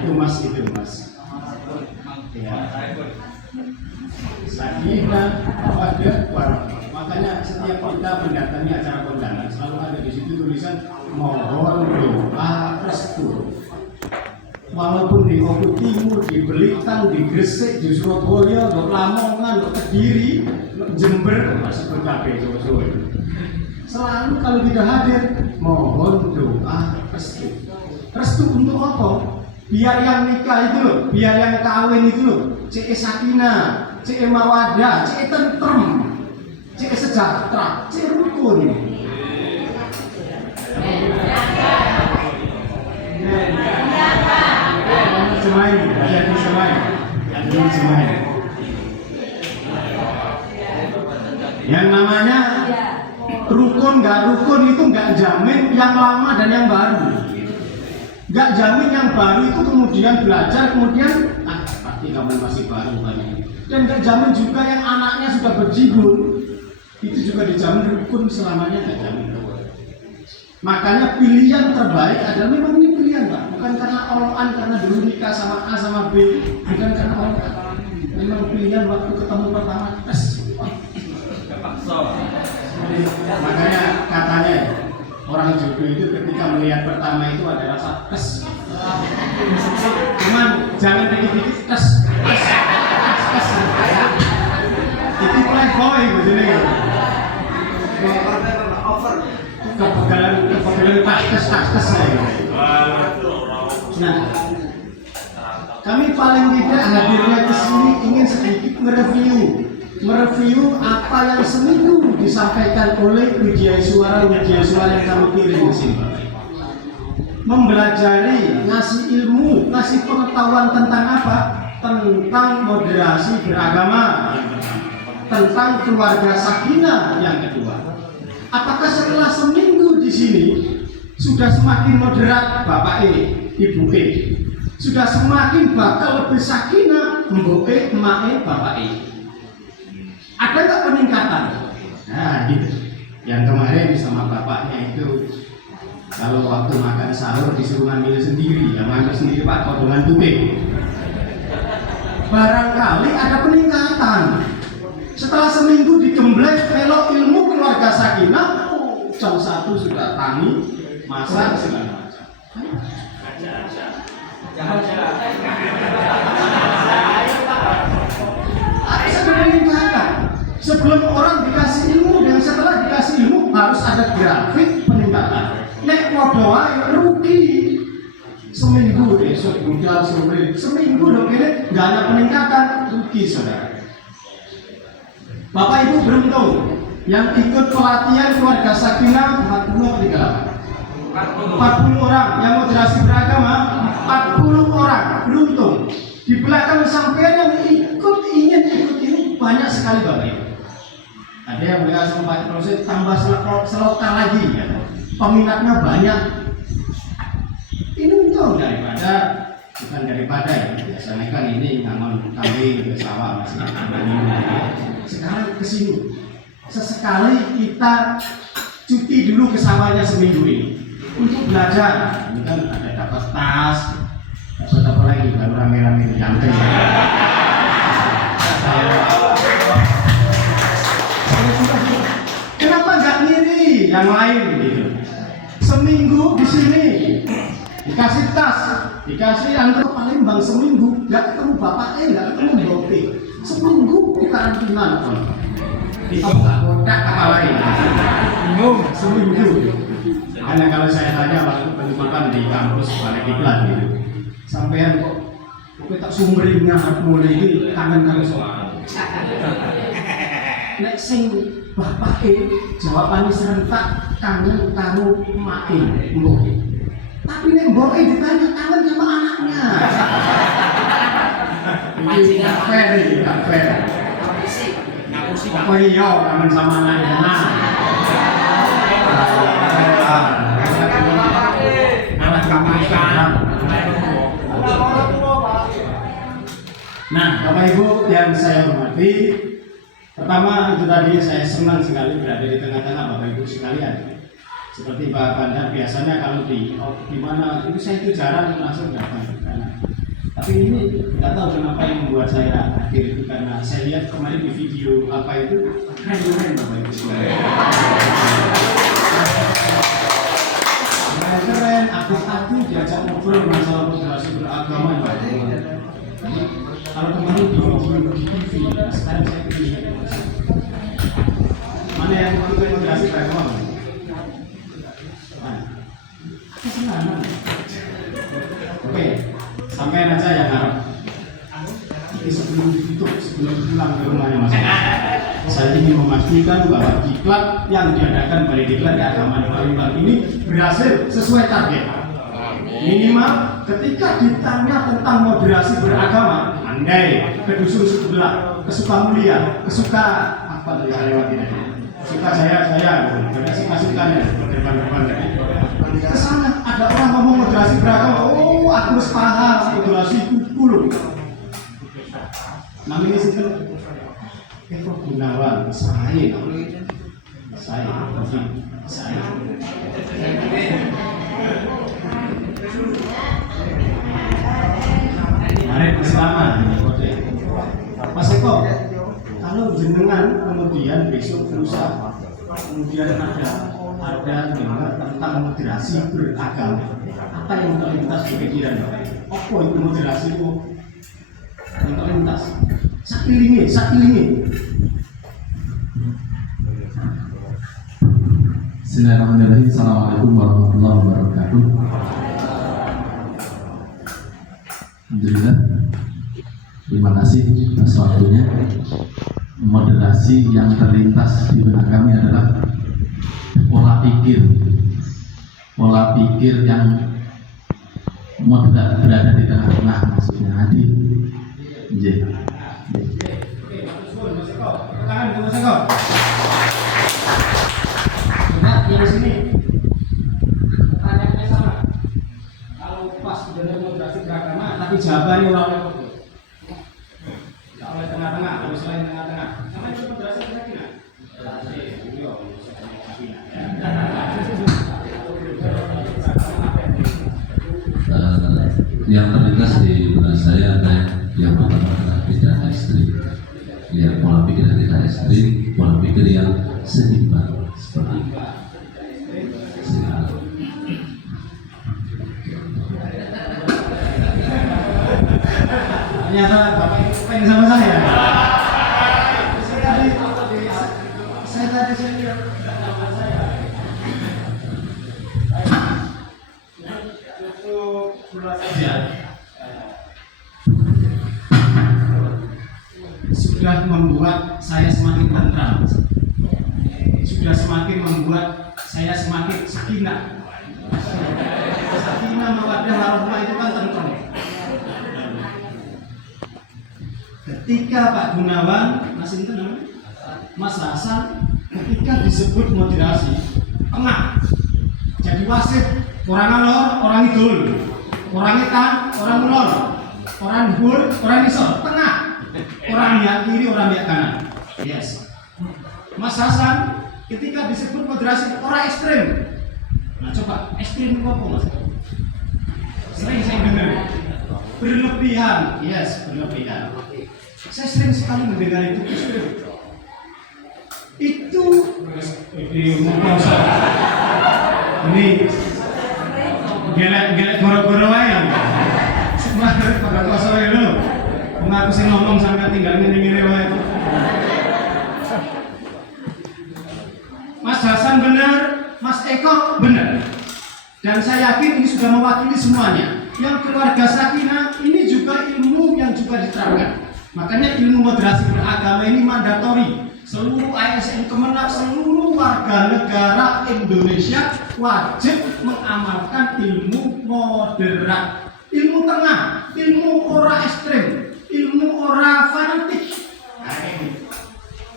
itu mas. Ya. Sakinah, mawaddah, warahmah. Makanya setiap kita mendatangi acara kondangan selalu ada di situ tulisan mohon doa restu. Walaupun di Oku Timur, di Belitung, di Gresik, di Surabaya, di Lamongan, di Kediri, Jember, masih berkabeh Jawa. Selalu kalau tidak hadir, mohon doa restu. Restu untuk apa? Biar yang nikah itu loh, biar yang kawin itu loh, cek sakinah, cek mawaddah, cek tentrem, cek sejahtera, cek rukun. Yang namanya rukun nggak rukun itu nggak jamin yang lama dan yang baru. Nggak jamin yang baru itu kemudian belajar kemudian pasti kamu masih baru banyak. Dan nggak jamin juga yang anaknya sudah berjibun itu juga dijamin rukun selamanya, nggak jamin. Makanya pilihan terbaik adalah memang ini pilihan Pak, bukan karena oloan, karena dulu nikah sama A sama B, bukan karena oloan. Memang pilihan waktu ketemu pertama tes. Makanya katanya orang jodoh itu ketika melihat pertama itu ada rasa tes. Cuman jangan dikit-dikit tes. Itu playboy begini. Kepegalan tes saya. Nah, kami paling tidak hadirnya ke sini ingin sedikit mereview apa yang seminggu disampaikan oleh Widya Suara yang kami kirim ke sini. Mempelajari, ngasih ilmu, ngasih pengetahuan tentang apa? Tentang moderasi beragama, tentang keluarga sakinah yang kedua. Apakah setelah seminggu di sini sudah semakin moderat Bapak E, Ibu E? Sudah semakin bakal lebih sakinah Mbok E, Emak E, Bapak E? Ada nggak peningkatan? Nah gitu. Yang kemarin sama bapaknya itu kalau waktu makan sahur disuruh ngambil sendiri, yang ngambil sendiri Pak potongan tube. Barangkali ada peningkatan. Setelah seminggu digembleng melok ilmu keluarga sakinah, jam 1 sudah tani, masak segala macam. Sebelum orang dikasih ilmu dan setelah dikasih ilmu harus ada grafik peningkatan. Nek modoa rugi seminggu besok budal sore seminggu dong ini nggak ada peningkatan, rugi saudara. Bapak Ibu beruntung yang ikut pelatihan keluarga sakinah 40 orang, yang moderasi beragama 40 orang, beruntung. Di belakang sampean yang ingin ikut ini banyak sekali Bapak Ibu. Ada yang mereka sempat proses tambah selokan lagi ya. Peminatnya banyak. Ini untung bukan daripada ya. Biasanya kan ini ngangon kambing ke sawah masih sekarang ke sini. Sesekali kita cuti dulu ke sawahnya seminggu ini untuk belajar. Ini kan ada dapat tas, dapat apa lagi baru rame-rame di lantai. Kenapa nggak ngiri yang lain gitu? Seminggu di sini dikasih tas, dikasih antar Palembang seminggu, nggak ketemu bapaknya, nggak ketemu Mbok E. Seminggu di karantina pun. Kotak apa lain? Bingung seminggu. Karena kalau saya tanya waktu penitipan di kampus Balai Diklat gitu, sampean kok tak sumringnya mulai ini kangen karo soal. Nek sing Bapak E jawabannya serentak kangen karo Mak E, Mbok E. Tapi nek Mbok E ditanya kangen sama anaknya. Ini nggak fair. Apa iya kangen sama anaknya? Nah, Bapak Ibu yang saya hormati, pertama itu tadi saya senang sekali berada di tengah-tengah Bapak Ibu sekalian. Seperti Pak Bandar biasanya kalau di mana itu saya itu jarang langsung datang karena Tapi ini nggak tahu kenapa yang membuat saya hadir itu, karena saya lihat kemarin di video apa itu keren Bapak Ibu. Keren, aku diajak ngobrol masalah moderasi beragama. Kalau kemarin di video di TV, sekarang saya pilih mana yang itu moderasi beragama? Kesenangan. Oke, sampai aja ya harap. Ini sebelum ditutup, sebelum pulang ke rumahnya Mas, saya ingin memastikan bahwa diklat yang diadakan oleh diklat keagamaan Palembang ini berhasil sesuai target. Minimal ketika ditanya tentang moderasi beragama, andai ke dusun sebelah, ke Sukamulia, ke Suka apa tadi saya lewati tadi, Suka saya, banyak suka-sukanya berdepan-depan tadi. Kesana ada orang ngomong moderasi beragama, oh aku harus paham moderasi itu. Namanya itu Eko Gunawan, saya. Mari bersama. Mas Eko, kalau jenengan kemudian besok berusaha, kemudian ada dengar tentang moderasi beragama, apa yang terlintas di pikiran Bapak? Apa itu moderasi itu yang terlintas? Sakilingi. Bismillahirrahmanirrahim. Assalamualaikum warahmatullahi wabarakatuh. Alhamdulillah. Terima kasih atas waktunya. Moderasi yang terlintas di benak kami adalah pola pikir yang moderat, berada di tengah-tengah, maksudnya adil. Yang sini pertanyaannya sama. Kalau pas benar moderasi beragama, tapi jawabannya orang nggak oleh tengah-tengah, harus selain tengah-tengah. Sama itu moderasi beragama. Yang terlintas di benak saya adalah yang pertama adalah tidak ekstrim. Ya, pola pikir yang tidak ekstrim, pola pikir yang seimbang seperti itu. Ternyata Bapak Ibu pengen sama saya. Saya tadi lihat sama saya. Sudah membuat saya semakin tentram, sudah semakin membuat saya semakin sakinah mawaddah warahmah, itu kan tentram. Ketika Pak Gunawan, Mas Hasan, ketika disebut moderasi, tengah, jadi wasit, orang ngalor, orang idul, orang etan, orang mulon, orang hul, orang isor, tengah, orang lihat kiri, orang lihat kanan. Yes. Mas Hasan, ketika disebut moderasi, orang ekstrim. Nah coba, ekstrim itu apa Mas? Sering saya dengar, berlebihan. Yes, berlebihan. Saya sering sekali mendengar itu ekstrim. Itu ini gelek goro-goro aja. Semua pada kosong itu. Mengaku sih ngomong sampai tinggal ngene-ngene wae. Mas Hasan benar, Mas Eko benar. Dan saya yakin ini sudah mewakili semuanya. Yang keluarga Sakinah ini juga ilmu yang juga diterapkan. Makanya ilmu moderasi beragama ini mandatori. Seluruh ASN Kemenak, seluruh warga negara Indonesia wajib mengamalkan ilmu moderat, ilmu tengah, ilmu ora ekstrim, ilmu ora fanatik.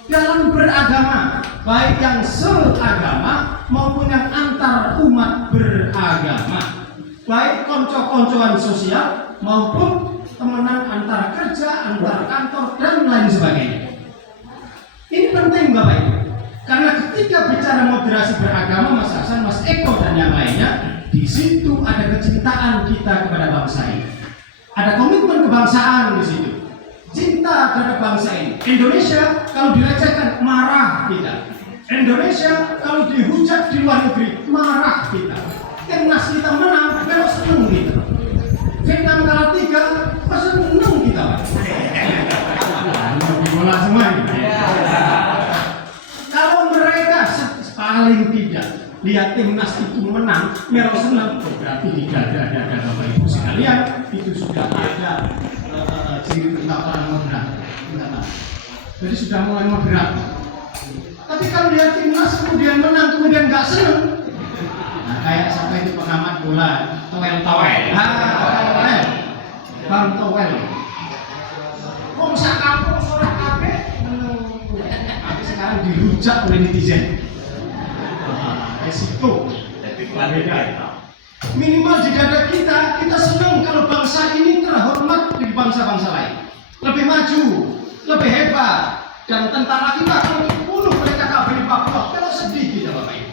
Dalam beragama, baik yang seagama maupun yang antar umat beragama, baik konco-koncoan sosial maupun temenan antar kerja, antar kantor dan lain sebagainya. Ini penting Bapak Ibu, karena ketika bicara moderasi beragama, Mas Hasan, Mas Eko dan yang lainnya, di situ ada kecintaan kita kepada bangsa ini. Ada komitmen kebangsaan di situ. Cinta terhadap bangsa ini. Indonesia kalau dilecehkan marah kita. Indonesia kalau dihujat di luar negeri marah kita. Timnas kita menang, kalau seneng kita. Vietnam kalah 3, pas seneng kita. Bola semua ini. Kalau mereka paling tidak lihat timnas itu menang, mereka senang, berarti di dada-dada Bapak Ibu sekalian itu sudah ada ciri perlawanan moderat. Jadi sudah mulai moderat. Tapi kalau lihat timnas kemudian menang, kemudian nggak senang, nah kayak sampai itu pengamat bola, Towel, Bang Towel. Kok bisa kampung suara kafe? Tapi sekarang dihujat oleh netizen. Resiko beda. Minimal di dada kita senang kalau bangsa ini terhormat dari bangsa-bangsa lain, lebih maju, lebih hebat, dan tentara kita kalau dibunuh oleh KKB di Papua, kalau sedih kita Bapak Ibu.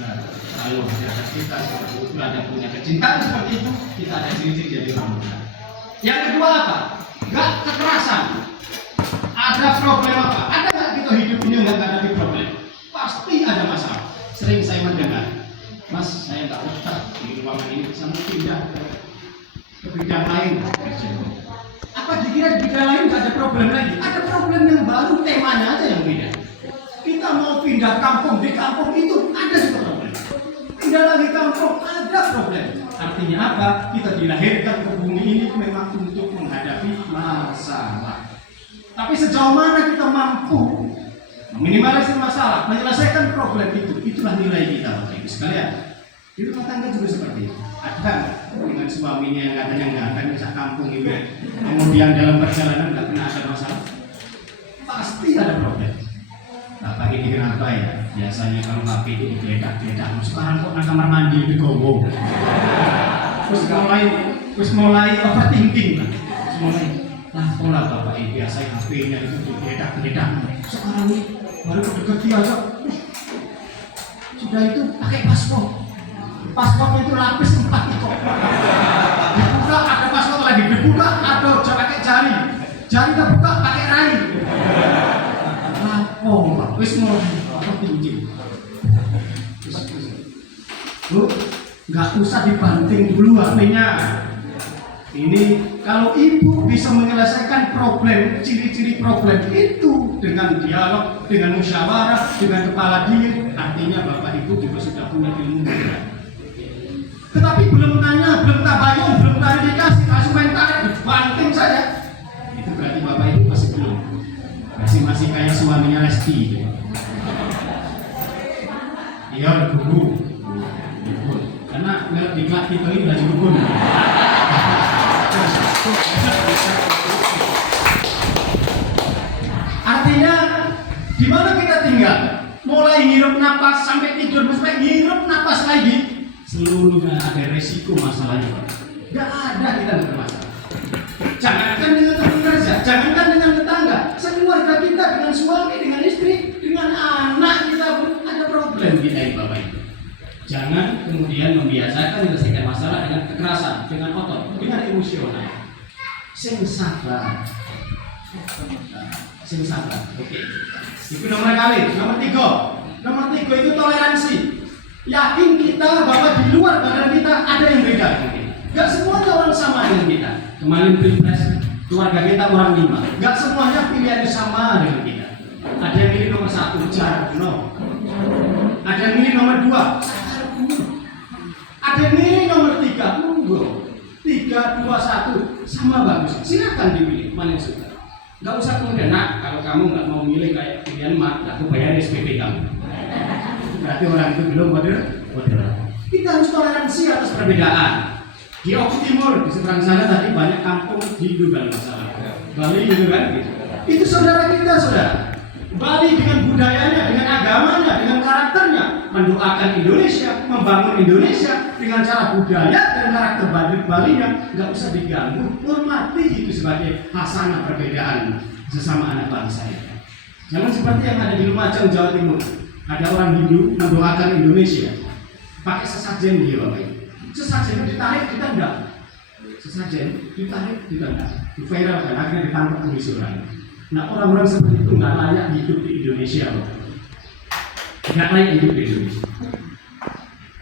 Nah, kalau di dada kita seperti itu ada punya kecintaan seperti itu, kita ada ciri-ciri jadi orang muda. Yang kedua apa? Gak kekerasan. Ada problem apa? Ada nggak kita hidup ini nggak ada problem? Pasti ada masalah. Sering saya mendengar, Mas, saya nggak betah di ruangan ini, bisa pindah ke bidang lain. Apa dikira di bidang lain nggak ada problem lagi? Ada problem yang baru, temanya aja yang beda. Kita mau pindah kampung, di kampung itu ada juga problem. Pindah lagi kampung, ada problem. Artinya apa? Kita dilahirkan ke bumi ini memang untuk menghadapi masalah. Tapi sejauh mana kita mampu meminimalisir masalah, menyelesaikan problem itu, itulah nilai kita Bapak Ibu sekalian. Di rumah tangga juga seperti itu. Ada dengan suaminya yang katanya nggak akan bisa kampung itu, kemudian dalam perjalanan nggak pernah ada masalah, pasti ada problem. Bapak ini kenapa ya? Biasanya kalau HP itu digeledak-geledak, sekarang kok nang kamar mandi di gowo. Terus mulai overthinking lah. Terus mulai pola Bapak ini biasanya HP-nya itu digeledak-geledak. Sekarang ini baru kedekati aja. Sudah itu pakai paspor. Paspornya itu lapis 4 itu. Dibuka ada paspor lagi, dibuka ada pakai jari. Jari terbuka pakai rai. Oh, wis mau tinggi. Lu nggak usah dibanting dulu HP-nya. Ini kalau ibu bisa menyelesaikan problem, ciri-ciri problem itu dengan dialog, dengan musyawarah, dengan kepala diri, artinya Bapak Ibu juga sudah punya ilmu. Tetapi belum tanya, belum tabayun, belum klarifikasi, langsung main tarik, dibanting saja. Itu berarti Bapak Ibu masih belum. Masih kayak suaminya Lesti. Iya, guru. Karena diklat kita ini udah cukup. Artinya di mana kita tinggal, mulai ngirup napas sampai tidur, sampai ngirup napas lagi, seluruhnya ada resiko masalahnya. Gak ada kita bermasalah. Jangankan dengan teman kerja, jangankan dengan tetangga, sekeluarga kita dengan suami, dengan istri, dengan anak kita pun ada problem kita ini Bapak Ibu. Jangan kemudian membiasakan menyelesaikan masalah dengan kekerasan, dengan otot, dengan emosional. Sing sabar. Oke. Itu nomor kali. Nomor 3. Nomor 3 itu toleransi. Yakin kita bahwa di luar badan kita ada yang beda. Gak semuanya orang sama dengan kita. Kemarin pilpres keluarga kita orang 5. Gak semuanya pilihannya sama dengan kita. Ada yang pilih nomor 1, jarak no. Ada yang pilih nomor 2, ada yang pilih nomor 3, monggo. 3, 2, 1 sama bagus. Silakan dipilih mana yang suka. Gak usah kemudian, nak kalau kamu nggak mau milih kayak pilihan mak, aku bayar SPP kamu. Berarti orang itu belum moderat. Kita harus toleransi atas perbedaan. Di Oku Timur, di seberang sana tadi banyak kampung Hindu kan masalah. Bali gitu kan gitu. Itu saudara kita, saudara. Bali dengan budayanya, dengan agamanya, dengan karakternya mendoakan Indonesia, membangun Indonesia dengan cara budaya dan karakter Balinya, nggak usah diganggu. Hormati itu sebagai hasanah perbedaan sesama anak bangsa ini. Jangan seperti yang ada di Lumajang, Jawa Timur. Ada orang Hindu mendoakan Indonesia pakai sesajen dia Bapak. Sesajen itu ditarik, ditendang. sesajen, ditarik, ditangkap, diviralkan, akhirnya ditangkap polisi orang. Nah orang-orang seperti itu nggak layak hidup di Indonesia, nggak layak hidup di Indonesia.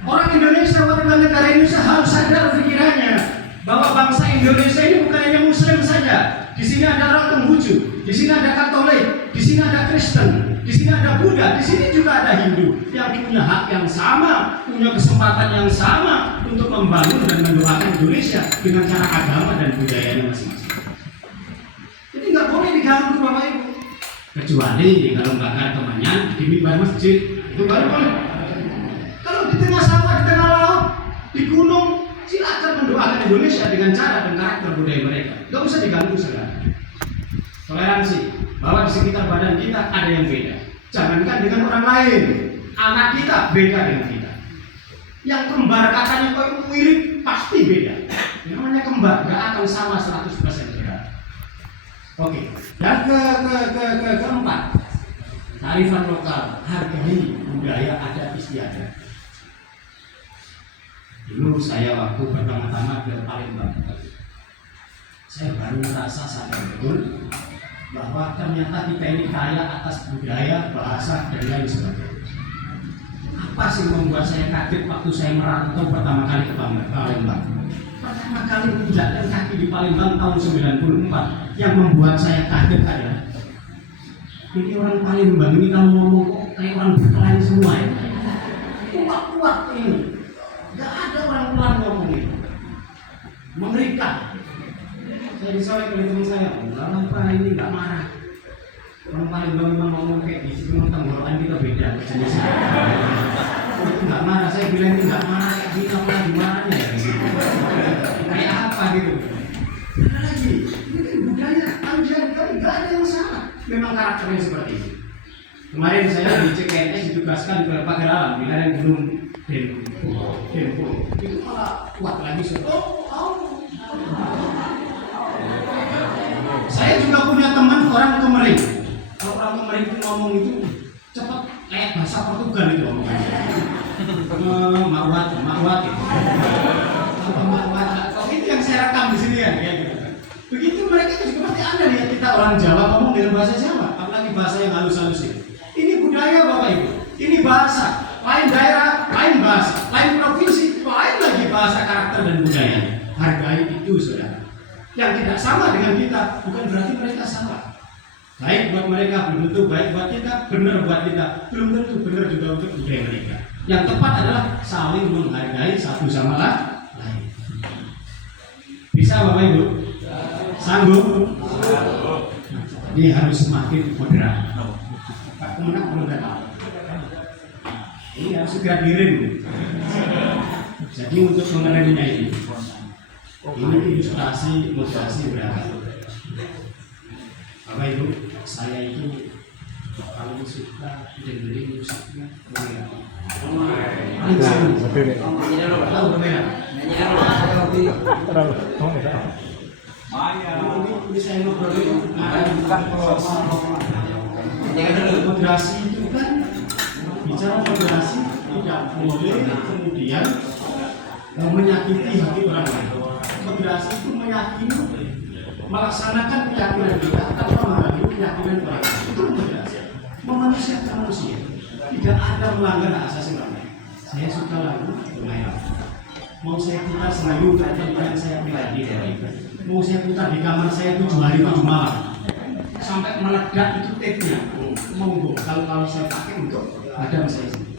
Orang Indonesia, warga negara Indonesia harus sadar pikirannya bahwa bangsa Indonesia ini bukan hanya Muslim saja. Di sini ada orang Konghucu, di sini ada Katolik, di sini ada Kristen, di sini ada Buddha, di sini juga ada Hindu yang punya hak yang sama, punya kesempatan yang sama untuk membangun dan mendoakan Indonesia dengan cara agama dan budayanya masing-masing. Jadi nggak boleh diganggu Bapak Ibu, kecuali kalau bakar temannya di mimbar masjid, itu baru boleh. Kalau di tengah sawah, di tengah laut, di gunung, silakan mendoakan Indonesia dengan cara dan karakter budaya mereka. Gak usah diganggu segala. Toleransi, bahwa di sekitar badan kita ada yang beda. Jangankan dengan orang lain, anak kita beda dengan kita. Yang kembar katanya kok mirip, pasti beda. Yang namanya kembar, gak akan sama 100% beda. Oke, dan keempat, kearifan lokal, hargai budaya adat istiadat. Dulu saya waktu pertama-tama ke Palembang, saya baru merasa sadar betul bahwa ternyata kita ini kaya atas budaya, bahasa, dan lain sebagainya. Apa sih membuat saya kaget waktu saya merantau pertama kali ke Palembang? Pertama kali menginjakkan kaki di Palembang tahun 94, yang membuat saya kaget adalah ini orang Palembang ini kalau ngomong kok kayak orang berkelahi semua ya. Kuat-kuat ini. Gak ada orang pelan ngomongin, mengerikan. Saya disolek oleh teman saya, kenapa ini gak marah? Orang Palembang memang ngomong kayak di situ, tenggorokan kita beda. Itu gak marah, saya bilang itu gak marah, ini apa gimana ya? Kayak apa gitu? Ada lagi, ini kan budaya, tangian kali, gak ada yang salah. Memang karakternya seperti itu. Kemarin saya di CKNS ditugaskan ke Pagar Alam, di lereng Gunung Dempo. Itu malah kuat lagi. Saya juga punya teman orang Kemering. Kalau orang Kemering itu ngomong itu cepat kayak bahasa Portugal itu ngomongnya. Mawat itu. Itu yang saya rekam di sini ya, gitu. Begitu mereka juga pasti Anda lihat kita orang Jawa ngomong dengan bahasa Jawa, apalagi bahasa yang halus-halus ini. Ini budaya Bapak Ibu, ini bahasa, lain daerah, lain bahasa, lain provinsi, lain lagi bahasa, karakter dan budaya. Hargai itu saudara. Yang tidak sama dengan kita bukan berarti mereka salah. Baik buat mereka belum tentu baik buat kita, benar buat kita belum tentu benar juga untuk budaya mereka. Yang tepat adalah saling menghargai satu sama lain. Bisa Bapak Ibu? Sanggup? Ini harus semakin moderat. Pak Kemenak belum datang. Ini harus segera dirim. Jadi untuk mengenainya ini ilustrasi moderasi beragam. Bapak Ibu, saya itu kalau suka dengerin musiknya ini saya ngobrolin moderasi itu kan bicara moderasi tidak boleh kemudian menyakiti hati orang lain. Moderasi itu meyakini melaksanakan keyakinan kita tanpa mengganggu keyakinan orang lain. Itu moderasi. Memanusiakan manusia. Tidak ada melanggar hak asasi manusia. Saya suka lagu lumayan. Mau saya putar seminggu yang saya pribadi, mau saya putar di kamar saya 7 hari 7 malam sampai meledak itu tape-nya. Monggo kalau saya pakai untuk badan saya sendiri.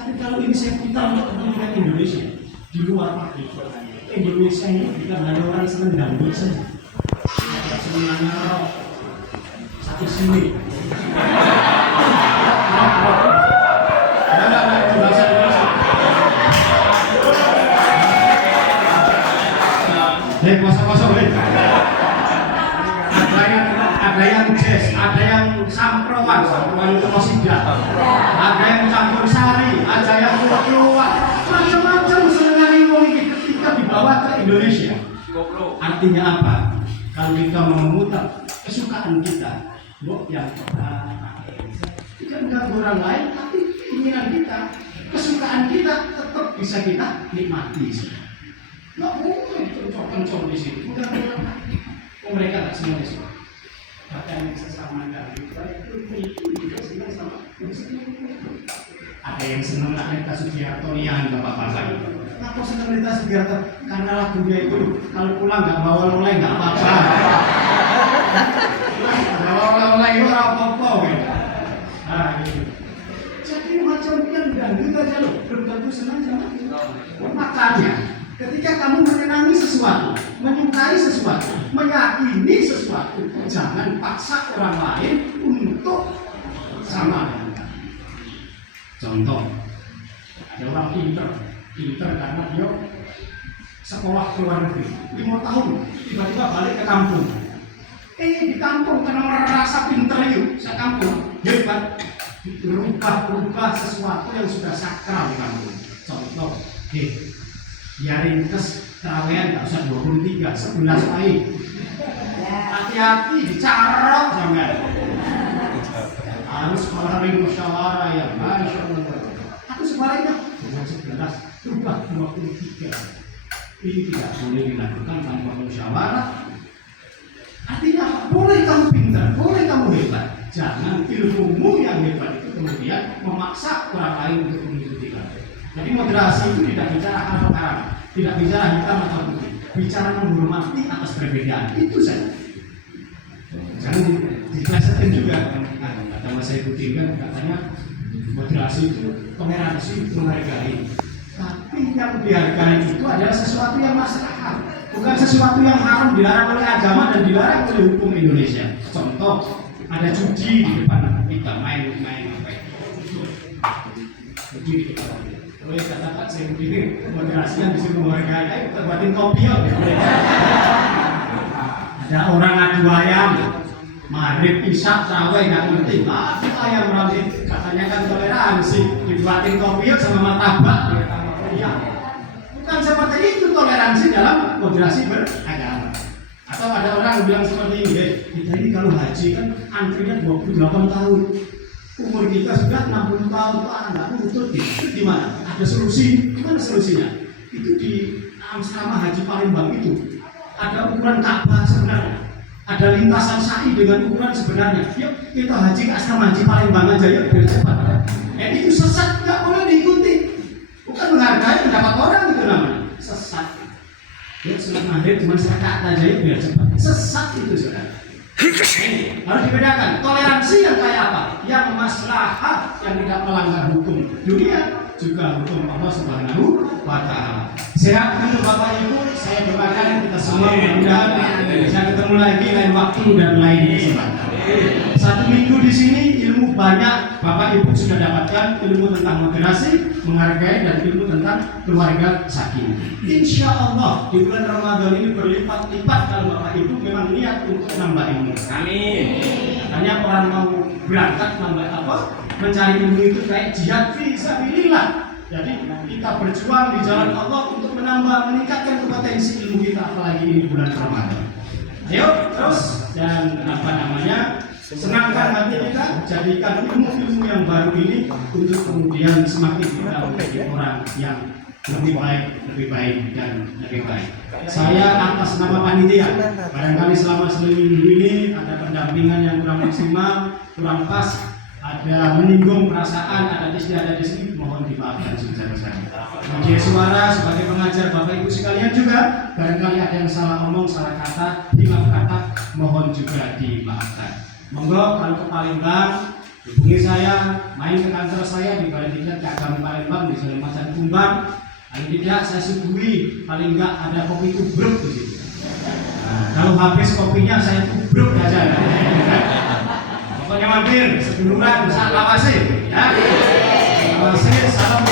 Tapi kalau ini saya putar untuk kepentingan Indonesia di luar pakai Indonesia ini bukan hanya orang senang dangdut saja. Ada senangnya rock satu sini. Kosong-kosong ada yang jazz, ada yang samproan itu kosidah, ada yang campur sari, ada yang keluar, macam-macam senengan ini ketika dibawa ke Indonesia. Artinya apa? Kalau kita memutar kesukaan kita, yang tidak mengganggu orang lain, tapi keinginan kita, kesukaan kita tetap bisa kita nikmati. Nggak boleh kencang di sini. Mereka nggak semua di sini. Bahkan sesama kami itu juga senang sama. Ada yang senang Rita Sugiarto yang bapak-bapak itu. Aku senang Rita Sugiarto karena lagunya itu kalau pulang nggak bawa oleh nggak apa-apa. Bawa oleh itu apa-apa gitu. Nah gitu. Jadi macam yang dangdut aja loh, belum tentu senang sama. Makanya ketika kamu menyenangi sesuatu, menyukai sesuatu, meyakini sesuatu, jangan paksa orang lain untuk sama dengan kamu. Contoh, ada orang pinter karena dia sekolah ke luar negeri 5 tahun, tiba-tiba balik ke kampung. Di kampung karena merasa pinter itu, sekampung hebat, berubah sesuatu yang sudah sakral di kampung. Contoh, biar ringkes terawehan nggak usah 23, 11 baik. Hati-hati dicarok jangan. Harus olahraga musyawarah ya, masya Allah. Aku sebaliknya dengan 11 berubah 23. Ini tidak boleh dilakukan tanpa musyawarah. Artinya boleh kamu pintar, boleh kamu hebat. Jangan ilmumu yang hebat itu kemudian memaksa orang lain untuk mengikuti kamu. Jadi moderasi itu tidak bicara haram, tidak bicara hitam atau putih, bicara menghormati atas perbedaan itu saja. Jangan diplesetin juga. Kata Mas Saifuddin kan katanya moderasi itu toleransi menghargai. Tapi yang dihargai itu adalah sesuatu yang maslahat, bukan sesuatu yang haram dilarang oleh agama dan dilarang oleh hukum Indonesia. Contoh, ada judi di depan kita, main apa itu? Judi di depan. Oleh kata Pak Saifuddin, moderasi yang disuruh menghargai, kita buatin kopi ya. Ada orang adu ayam, maghrib isya tarawih nggak ngerti, ayam rambut katanya kan toleransi, dibuatin kopi sama martabak. Ya, bukan seperti itu toleransi dalam moderasi beragama. Atau ada orang yang bilang seperti ini, kita ini kalau haji kan antrinya 28 tahun, umur kita sudah 60 tahun, nggak nutut itu gimana? Ada solusi? Gimana solusinya? Itu di asrama haji Palembang itu ada ukuran Ka'bah sebenarnya, ada lintasan sa'i dengan ukuran sebenarnya. Yuk kita haji ke asrama haji Palembang aja ya biar cepat. Itu sesat, nggak boleh diikuti. Bukan menghargai pendapat orang itu namanya sesat. Ya sudah maghrib cuma sekat aja ya biar cepat. Sesat itu sudah. Harus dibedakan toleransi yang kayak apa? Yang maslahat, yang tidak melanggar hukum dunia, juga hukum Allah Subhanahu wa Ta'ala. Sehat untuk Bapak Ibu, saya doakan kita semua mudah-mudahan bisa ketemu lagi lain waktu dan lain kesempatan. 1 minggu di sini ilmu banyak Bapak Ibu sudah dapatkan, ilmu tentang moderasi, menghargai, dan ilmu tentang keluarga sakinah. Insya Allah di bulan Ramadan ini berlipat-lipat kalau Bapak Ibu memang niat untuk nambah ilmu. Amin. Katanya orang mau berangkat nambah apa? Mencari ilmu itu kayak jihad fi sabilillah. Jadi kita berjuang di jalan Allah untuk meningkatkan kompetensi ilmu kita, apalagi ini bulan Ramadan. Ayo terus dan senangkan hati kita, jadikan ilmu-ilmu yang baru ini untuk kemudian semakin kita menjadi orang yang lebih baik dan lebih baik. Saya atas nama panitia, barangkali selama seminggu ini ada pendampingan yang kurang maksimal, kurang pas, ada menyinggung perasaan, ada di sini, mohon dimaafkan sebesar-besarnya. Media Suara sebagai pengajar Bapak Ibu sekalian juga, barangkali ada yang salah omong, salah kata, hilaf kata, mohon juga dimaafkan. Monggo kalau ke Palembang, hubungi saya, main ke kantor saya di Balai Tidak Agama Palembang di Jalan Macan Kumbang. Paling tidak saya suguhi, paling enggak ada kopi tubruk di situ. Nah, kalau habis kopinya saya tubruk aja. Pokoknya mampir seduluran saat lawase ya. Lawase salam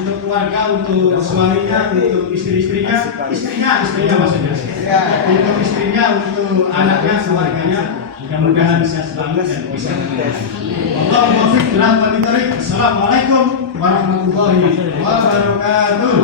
untuk keluarga, untuk suaminya, untuk istrinya maksudnya. Untuk istrinya, untuk anaknya, keluarganya. Mudah-mudahan bisa selamat dan bisa Allahumma fiq lahu wa bitarik. Assalamualaikum warahmatullahi wabarakatuh.